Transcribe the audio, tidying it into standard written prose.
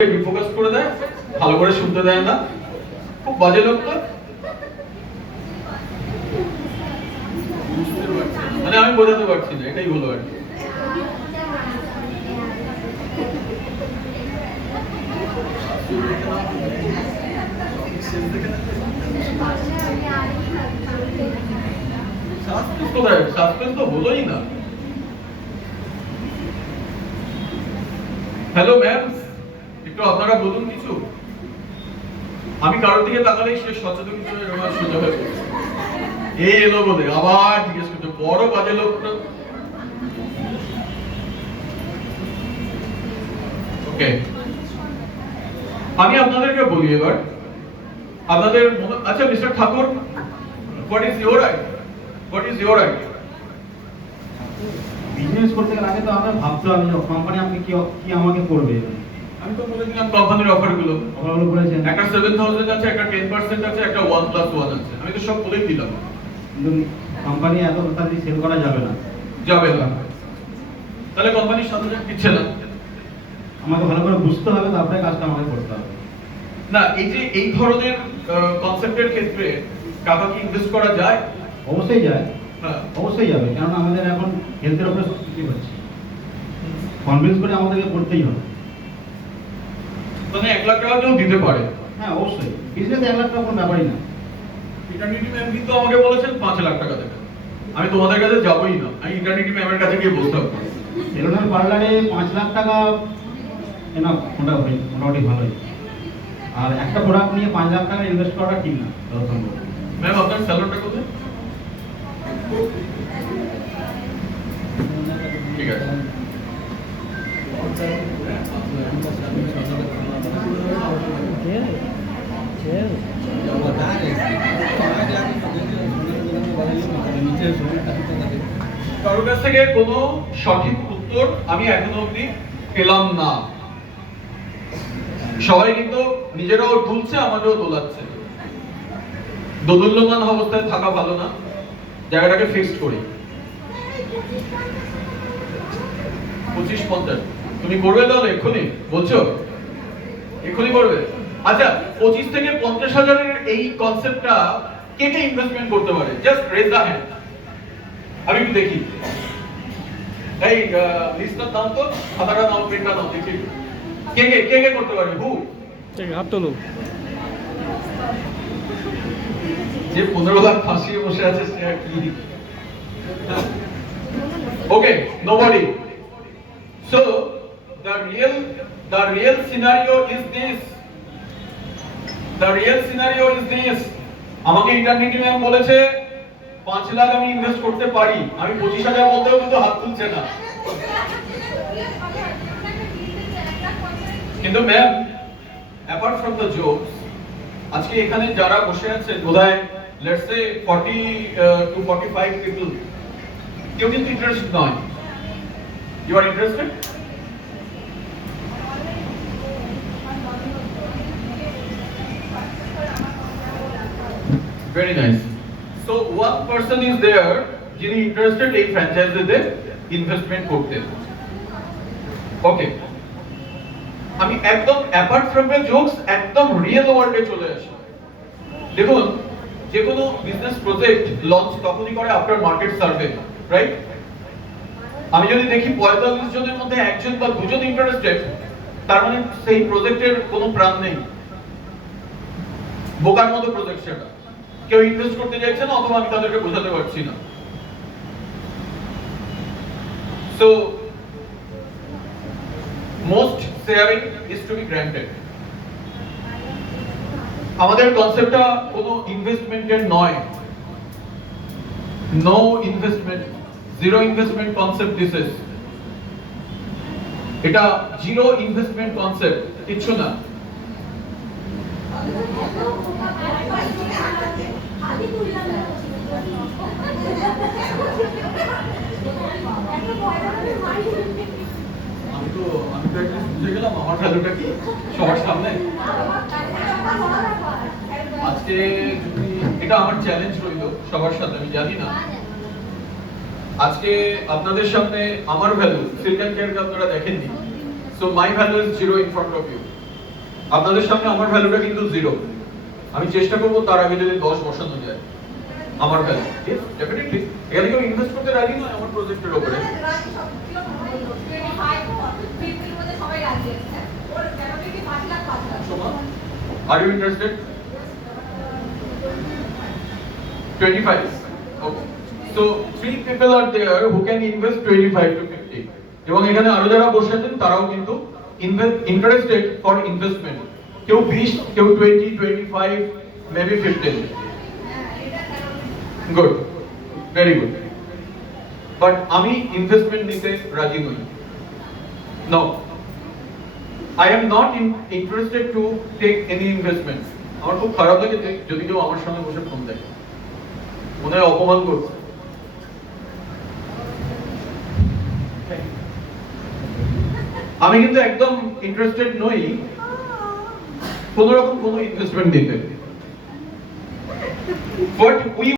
Defocus করে দেয়, ভালো করে শুনতে দেয় না, খুব বাজে লোক তো। মানে আমি বোঝাতে পারছি না, এটাই হলো আর কি। সাসপেন্স কোথায়? সাসপেন্স তো হলোই না। হ্যালো ম্যাম, একটু আপনারা বলুন কিছু। আমি কারোর দিকে তাকালেই সে সচেতন করে রোমার সোজা হয়ে পড়ছে। এই এলো বলে আবার জিজ্ঞেস করছে, বড় বাজে লোকটা। ওকে, আমি আপনাদেরকে বলি এবার, আপনাদের আচ্ছা mister Thakur, what is your idea? What is your idea? Business করতে গেলে আগে তো আমরা ভাবতে হবে যে কোম্পানি আপনি কি কি আমাকে করবে। আমি তো বলে দিলাম কোম্পানির অফারগুলো। অফারগুলো বলেছেন, একটা 7000 আছে, একটা 10% আছে, একটা 1+1 আছে। আমি তো সব বলেই দিলাম। কিন্তু কোম্পানি এত তাড়াতাড়ি সেল করা যাবে না। যাবে না, তাহলে কোম্পানি 7000 দিচ্ছে না। আমাকে ভালো করে বুঝতে হবে, তারপরে কাজটা আমাকে করতে হবে। না, এই যে এই ধরনের কনসেপ্টের ক্ষেত্রে টাকা কি ইনভেস্ট করা যায়? অবশ্যই যায়, হ্যাঁ, অবশ্যই যাবে, কারণ আমাদের এখন হেলথের উপরে সব কিছু হচ্ছে। কনভিন্স করে আমাদেরকে করতেই হবে। মানে 1 লাখ টাকা কেউ দিতে পারে। হ্যাঁ অবশ্যই, বিজনেস 1 লাখ টাকা কোনো ব্যাপারই না। ইটারনিটি ম্যাম কিন্তু আমাকে বলেছেন 5 লাখ টাকা দেবে। আমি তোমাদের কাছে যাবোই না, আমি ইটারনিটি ম্যামের কাছে গিয়ে বসতে হবে। সেলুনার পার্লারে 5 লাখ টাকা না, মোটামুটি ভালোই। আর একটা প্রোডাক্ট নিয়ে 5 লাখ টাকা ইনভেস্ট করাটা ঠিক না, যত সম্ভব। ম্যাম আপনার স্যালারিটা কত? ঠিক আছে, কারোর কাছ থেকে কোনো সঠিক উত্তর আমি এখনো অবধি পেলাম না। সবাই কিন্তু নিজেরাও দুলছে, আমাকেও দোলাচ্ছে। দোদুল্যমান অবস্থায় থাকা ভালো না, জায়গাটাকে ফিক্সড করি। 25-50 তুমি করবে তাহলে? এক্ষুনি বলছো? এক্ষুনি করবে? আচ্ছা, 25 থেকে 50,000 এর এই কনসেপ্টটা কে কে ইনভেস্টমেন্ট করতে পারে? জাস্ট রেজ দ্য হ্যান্ড, আমি একটু দেখি। এই লিস্টটা দাও তো, খাতাটা নাও, পেনটা নাও, দেখি কে কে কে কে করতে পারবে। হু হাত তোলো। যে 15 লাখ ফাঁসিয়ে বসে আছে সে আর কি। ওকে, nobody. So the real scenario is this. The real scenario is this. আমাকে ইন্টারনেটি ম্যাম বলেছে 5 লাখ আমি ইনভেস্ট করতে পারি। আমি 25,000 মধ্যেও কিন্তু হাত তুলছে না। কিন্তু ma'am, apart from the jokes, আজকে এখানে যারা বসে আছে বোধহয় let's say 40 to 45 people, কেউ কিন্তু ইন্টারেস্টেড নয়। You are interested? Very nice. So one person is there যিনি ইন্টারেস্টেড এই ফ্র্যাঞ্চাইজিতে ইনভেস্টমেন্ট করতে। ওকে, আমি একদম অ্যাপার্ট ফ্রম দ্য জোকস একদম রিয়েল ওয়ার্ল্ডে চলে আসি। দেখুন, যে কোনো বিজনেস প্রজেক্ট লঞ্চ তখনই করে আফটার মার্কেট সার্ভে, রাইট? আমি যদি দেখি 45 জনের মধ্যে একজন বা দুজন ইন্টারেস্টেড, তার মানে সেই প্রজেক্টের কোনো প্রাণ নেই। বোকার মতো প্রজেক্ট সেটা, কেউ ইনভেস্ট করতে চাইছে না, অথবা আমি তাদেরকে বোঝাতে পারছি না। So most sharing is to be granted. আমাদের কনসেপ্টটা কোনো ইনভেস্টমেন্টের নয়। No investment, zero investment concept this is. এটা জিরো ইনভেস্টমেন্ট কনসেপ্ট, কিচ্ছু না। আমি তো একটা বুঝে গেলাম আমার ভ্যালুটা কি সবার সামনে। আজকে যদি এটা আমার চ্যালেঞ্জ রইল সবার সাথে, আমি জানি না আজকে আপনাদের সামনে আমার ভ্যালু সিল্ক এন্ড কেয়ারকে আপনারা দেখেননি। So my value is zero in front of you. আপনাদের সামনে আমার ভ্যালুটা কিন্তু 0। আমি চেষ্টা করব তার আগে যদি 10 বসানো যায় আমার ভ্যালু। ইয়েস ডেফিনেটলি এখানে কেউ ইনভেস্ট করতে রাজি নয় আমার প্রজেক্টের উপরে। Are you interested? 25. Okay. So 3 people are there who can invest 25 to 50. এবং এখানে আরো যারা বসে আছেন তারাও কিন্তু ইন্টারেস্টেড ফর ইনভেস্টমেন্ট। কেউ 20, কেউ 20, 25, maybe 15। Good, very good. But আমি ইনভেস্টমেন্ট নিতে রাজি নই। No, I am not interested to take any investment. আমার খুব খারাপ লাগে যদি কেউ আমার সঙ্গে বসে ফোন দেয়, মনে হয় অপমান করছে। আমি কিন্তু একদম ইন্টারেস্টেড নই কোন রকম কোনো ইনভেস্টমেন্ট দিতে। What we